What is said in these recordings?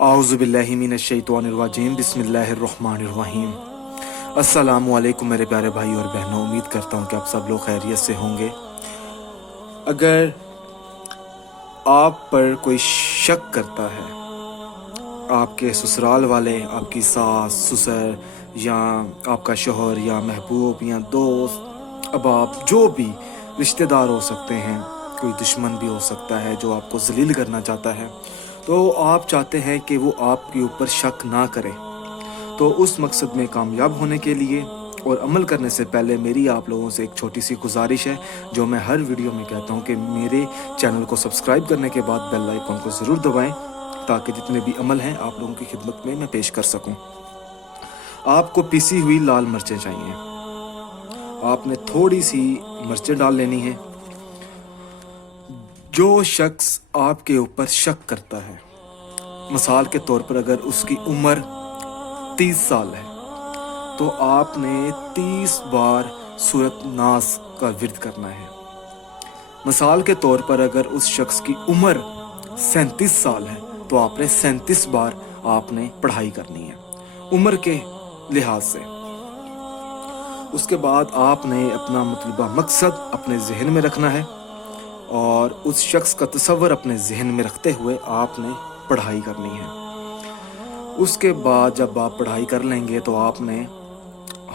आऊज़ु बिल्लाहि मिनश्शैतानिर्रजीम बिस्मिल्लाहिर्रहमानिर्रहीम। अस्सलामु अलैकुम मेरे प्यारे भाई और बहनों, उम्मीद करता हूँ कि आप सब लोग खैरियत से होंगे। अगर आप पर कोई शक करता है, आपके ससुराल वाले, आपकी सास ससुर या आपका शोहर या महबूब या दोस्त अहबाब, जो भी रिश्तेदार हो सकते हैं, कोई दुश्मन भी हो सकता है जो आपको जलील करना चाहता है, तो आप चाहते हैं कि वो आपके ऊपर शक ना करे, तो उस मकसद में कामयाब होने के लिए और अमल करने से पहले मेरी आप लोगों से एक छोटी सी गुजारिश है, जो मैं हर वीडियो में कहता हूँ कि मेरे चैनल को सब्सक्राइब करने के बाद बेल आइकन को ज़रूर दबाएं, ताकि जितने भी अमल हैं आप लोगों की खिदमत में मैं पेश कर सकूं। आपको पिसी हुई लाल मिर्चें चाहिए। आपने थोड़ी सी मिर्चें डाल लेनी है। जो शख्स आपके ऊपर शक करता है, मिसाल के तौर पर अगर उसकी उम्र 30 साल है, तो आपने 30 बार सूरत नास का विर्द करना है। मिसाल के तौर पर अगर उस शख्स की उम्र 37 साल है, तो आपने 37 बार आपने पढ़ाई करनी है उम्र के लिहाज से। उसके बाद आपने अपना मतलूबा मकसद अपने जहन में रखना है और उस शख्स का तस्वर अपने जहन में रखते हुए आपने पढ़ाई करनी है। उसके बाद जब आप पढ़ाई कर लेंगे तो आपने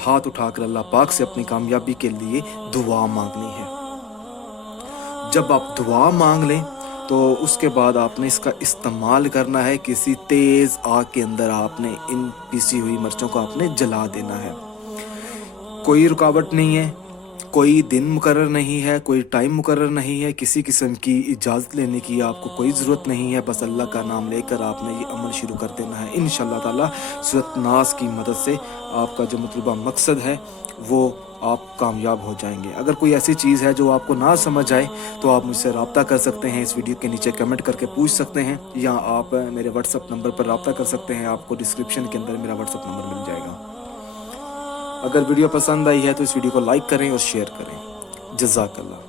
हाथ उठाकर अल्लाह पाक से अपनी कामयाबी के लिए दुआ मांगनी है। जब आप दुआ मांग लें तो उसके बाद आपने इसका इस्तेमाल करना है। किसी तेज़ आग के अंदर आपने इन पिसी हुई मिर्चों को आपने जला देना है। कोई रुकावट नहीं है, कोई दिन मुकर्रर नहीं है, कोई टाइम मुकर्रर नहीं है, किसी किस्म की इजाज़त लेने की आपको कोई ज़रूरत नहीं है। बस अल्लाह का नाम लेकर आपने ये अमल शुरू कर देना है। इंशाअल्लाह ताला सूरत नास की मदद से आपका जो मतलूबा मकसद है वो आप कामयाब हो जाएंगे। अगर कोई ऐसी चीज़ है जो आपको ना समझ आए तो आप मुझसे रब्ता कर सकते हैं, इस वीडियो के नीचे कमेंट करके पूछ सकते हैं, या आप मेरे व्हाट्सअप नंबर पर रब्ता कर सकते हैं। आपको डिस्क्रिप्शन के अंदर मेरा व्हाट्सअप नंबर मिल जाएगा। अगर वीडियो पसंद आई है तो इस वीडियो को लाइक करें और शेयर करें। जज़ाकल्लाह।